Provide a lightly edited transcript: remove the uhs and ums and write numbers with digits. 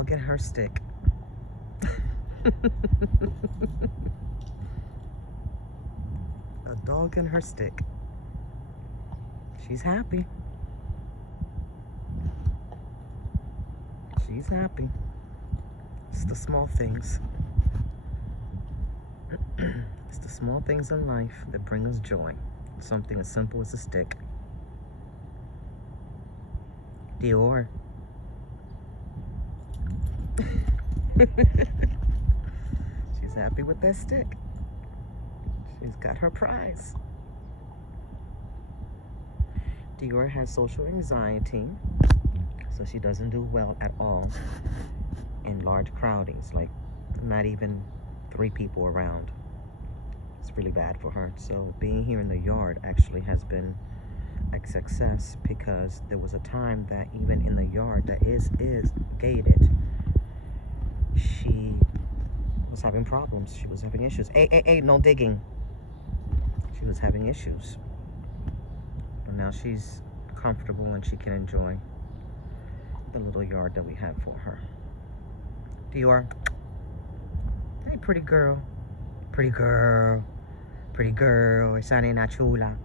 dog and her stick. A dog and her stick. She's happy. She's happy. It's the small things. It's the small things in life that bring us joy. Something as simple as a stick. Dior. She's happy with that stick. She's got her prize. Dior has social anxiety, so she doesn't do well at all in large crowdings, like not even 3 people around. It's really bad for her. So being here in the yard actually has been a success, because there was a time that even in the yard that is gated, she was having problems. She was having issues. Hey, no digging. She was having issues. But now she's comfortable and she can enjoy the little yard that we have for her. Dior. Hey, pretty girl. Pretty girl. Pretty girl. Esa nena chula.